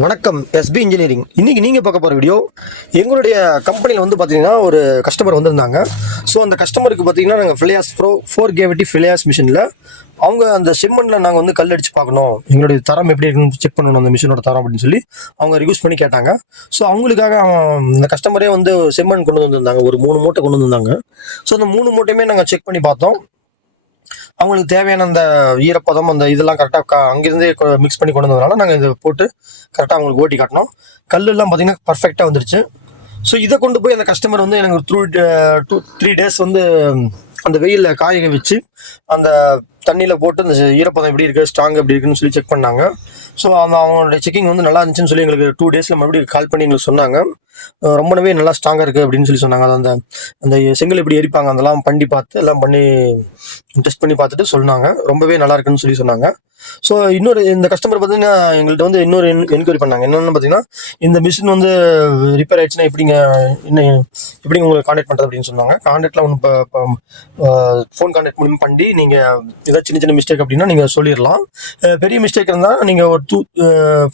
வணக்கம் SP engineering. இன்றைக்கி நீங்கள் பார்க்க போகிற வீடியோ எங்களுடைய கம்பெனியில் வந்து பார்த்திங்கன்னா ஒரு கஸ்டமர் வந்திருந்தாங்க. ஸோ அந்த கஸ்டமருக்கு பார்த்திங்கன்னா நாங்கள் ஃபிலியாஸ் ப்ரோ 4 கேவிட்டி ஃபிலியாஸ் மிஷினில் அவங்க அந்த செம்மண்ணில் நாங்கள் வந்து கல் அடித்து பார்க்கணும், எங்களுடைய தரம் எப்படி இருக்குன்னு செக் பண்ணணும் அந்த மிஷினோட தரம் அப்படின்னு சொல்லி அவங்க ரிக்வஸ்ட் பண்ணி கேட்டாங்க. ஸோ அவங்களுக்காக இந்த கஸ்டமரே வந்து செம்மண் கொண்டு வந்திருந்தாங்க, ஒரு 3 மூட்டை கொண்டு வந்திருந்தாங்க. ஸோ அந்த 3 மூட்டையுமே நாங்கள் செக் பண்ணி பார்த்தோம். அவங்களுக்கு தேவையான அந்த ஈரப்பதம் அந்த இதெல்லாம் கரெக்டாக அங்கேருந்தே மிக்ஸ் பண்ணி கொண்டு வந்ததுனால நாங்கள் இதை போட்டு கரெக்டாக அவங்களுக்கு ஓட்டி காட்டினோம். கல்லெல்லாம் பார்த்திங்கன்னா பர்ஃபெக்டாக வந்துருச்சு. ஸோ இதை கொண்டு போய் அந்த கஸ்டமர் வந்து எனக்கு 2-3 டேஸ் வந்து அந்த வெயிலில் காய வச்சு அந்த தண்ணியில் போட்டு அந்த ஈரப்பதம் எப்படி இருக்குது, ஸ்ட்ராங் எப்படி இருக்குன்னு சொல்லி செக் பண்ணாங்க. ஸோ அவங்களுடைய செக்கிங் வந்து நல்லா இருந்துச்சுன்னு சொல்லி எங்களுக்கு 2 டேஸில் மறுபடியும் கால் பண்ணி எங்களுக்கு சொன்னாங்க. ரொம்பவே நல்லா ஸ்ட்ராங்காக இருக்குது அப்படின்னு சொல்லி சொன்னாங்க. அந்த அந்த செங்கல் எப்படி எரிப்பாங்க அதெல்லாம் பண்ணி பார்த்து எல்லாம் பண்ணி டெஸ்ட் பண்ணி பார்த்துட்டு சொன்னாங்க, ரொம்பவே நல்லா இருக்குன்னு சொல்லி சொன்னாங்க. ஸோ இந்த கஸ்டமர் பார்த்தீங்கன்னா எங்கள்கிட்ட வந்து இன்னொரு என்கொயரி பண்ணாங்க. என்னென்னு பார்த்தீங்கன்னா, இந்த மிஷின் வந்து ரிப்பேர் ஆயிடுச்சுன்னா எப்படிங்க உங்களுக்கு கான்டாக்ட் பண்ணுறது அப்படின்னு சொன்னாங்க. கான்டாக்டில் ஒன்று இப்போ ஃபோன் கான்டாக்ட் மூலிமா பண்ணி நீங்கள் ஏதாவது சின்ன சின்ன மிஸ்டேக் அப்படின்னா நீங்கள் சொல்லிடலாம். பெரிய மிஸ்டேக் இருந்தால் நீங்கள் ஒரு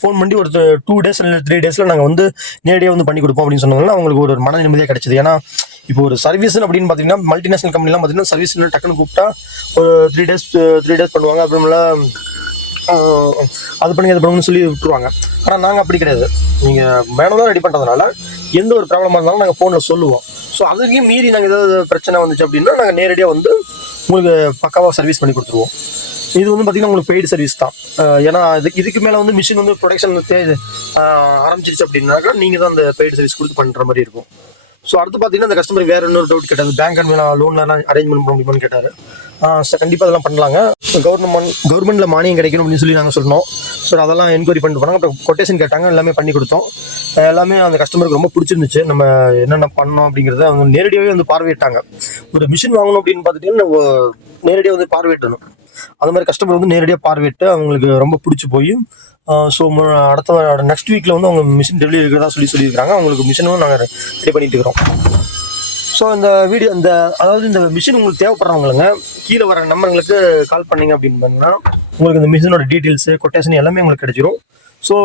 ஃபோன் பண்ணி ஒரு 2 டேஸ் இல்லை 3 டேஸில் நாங்கள் வந்து நேரடியாக வந்து பண்ணி கொடுப்போம் அப்படின்னு சொன்னதுனால அவங்களுக்கு ஒரு மன நிம்மதியாக கிடைச்சிது. ஏன்னா இப்போ ஒரு சர்வீஸ் அப்படின்னு பார்த்தீங்கன்னா மல்டிநேஷனல் கம்பெனிலாம் பார்த்தீங்கன்னா சர்வீஸ் டக்குன்னு கூப்பிட்டா ஒரு 3 டேஸ் பண்ணுவாங்க. அப்புறமேல அது பண்ணுங்கன்னு சொல்லி விட்டுருவாங்க. ஆனால் நாங்கள் அப்படி கிடையாது. நீங்கள் மேனுவலாக ரெடி பண்ணுறதுனால எந்த ஒரு ப்ராப்ளமாக இருந்தாலும் நாங்கள் ஃபோனில் சொல்லுவோம். ஸோ அதுக்கும் மீறி நாங்கள் ஏதாவது பிரச்சனை வந்துச்சு அப்படின்னா நாங்கள் நேரடியாக வந்து உங்களுக்கு பக்காவாக சர்வீஸ் பண்ணி கொடுத்துருவோம். இது வந்து பார்த்திங்கன்னா உங்களுக்கு பெய்டு சர்வீஸ் தான். ஏன்னா இதுக்கு மேலே வந்து மிஷின் வந்து ப்ரொடக்ஷன் ஆரம்பிச்சிருச்சு அப்படின்னாக்கா நீங்கள் தான் அந்த பெய்டு சர்வீஸ் கொடுத்து பண்ணுற மாதிரி இருக்கும். ஸோ அடுத்து பார்த்தீங்கன்னா அந்த கஸ்டமர் வேறு இன்னொரு டவுட் கேட்டார், பேங்க் அண்ட் லோன்லாம் அரேஞ்ச்மெண்ட் பண்ண முடியுமான்னு கேட்டார். சார் கண்டிப்பாக அதெல்லாம் பண்ணலாங்க. கவர்மெண்ட்டில் மானியம் கிடைக்கணும் அப்படின்னு சொல்லி நாங்கள் சொன்னோம். ஸோ அதெல்லாம் என்கொயரி பண்ணிட்டு போனாங்க. அப்புறம் கொட்டேஷன் கேட்டாங்க, எல்லாமே பண்ணி கொடுத்தோம். எல்லாமே அந்த கஸ்டமருக்கு ரொம்ப பிடிச்சிருந்துச்சு. நம்ம என்னென்ன பண்ணோம் அப்படிங்கிறத அவங்க நேரடியாகவே வந்து பார்வையிட்டாங்க. ஒரு மிஷின் வாங்கணும் அப்படின்னு பார்த்துட்டிங்கன்னா நேரடியாக வந்து பார்வையிட்டணும். அது மாதிரி கஸ்டமர் வந்து நேரடியாக பார்வையிட்டு அவங்களுக்கு ரொம்ப பிடிச்சி போய் ஸோ அடுத்த நெக்ஸ்ட் வீக்கில் வந்து அவங்க மிஷின் டெலிவரி இருக்கிறதா சொல்லியிருக்காங்க. அவங்களுக்கு மிஷினும் நாங்கள் ரெடி பண்ணிட்டு இருக்கிறோம். ஸோ இந்த வீடியோ அதாவது இந்த மிஷின் உங்களுக்கு தேவைப்படுறவங்களுங்க கீழே வர நம்பர்களுக்கு கால் பண்ணிங்க அப்படின்னு பண்ணிங்கன்னா உங்களுக்கு இந்த மிஷினோட டீட்டெயில்ஸு கொட்டேஷன் எல்லாமே உங்களுக்கு கிடைச்சிரும். ஸோ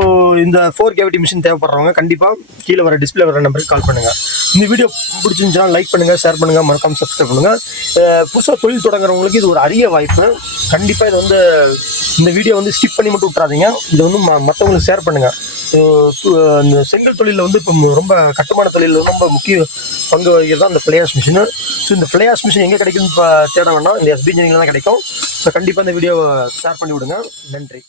இந்த 4 கேவிட்டி மிஷின் தேவைப்படுறவங்க கண்டிப்பாக கீழே வர டிஸ்பிளே வர நம்பருக்கு கால் பண்ணுங்கள். இந்த வீடியோ பிடிச்சிருந்துச்சுன்னா லைக் பண்ணுங்கள், ஷேர் பண்ணுங்கள், மறக்காமல் சப்ஸ்கிரைப் பண்ணுங்கள். புதுசாக தொழில் தொடங்குறவங்களுக்கு இது ஒரு அரிய வாய்ப்பு. கண்டிப்பாக இது வந்து இந்த வீடியோ வந்து ஸ்கிப் பண்ணி மட்டும் விட்றாதீங்க. இது வந்து மற்றவங்களுக்கு ஷேர் பண்ணுங்கள். இந்த செங்கல் தொழிலில் வந்து இப்போ ரொம்ப கட்டுமான தொழிலில் ரொம்ப முக்கிய பங்கு வகிக்கிறது தான் இந்த ஃபிலியாஸ் மிஷின். ஸோ இந்த ஃபிலியாஸ் மிஷின் எங்கே கிடைக்குன்னு தேட வேணாம், இந்த எஸ்பி இன்ஜினியரிங்ல தான் கிடைக்கும். ஸோ கண்டிப்பாக இந்த வீடியோவை ஷேர் பண்ணி விடுங்க. நன்றி.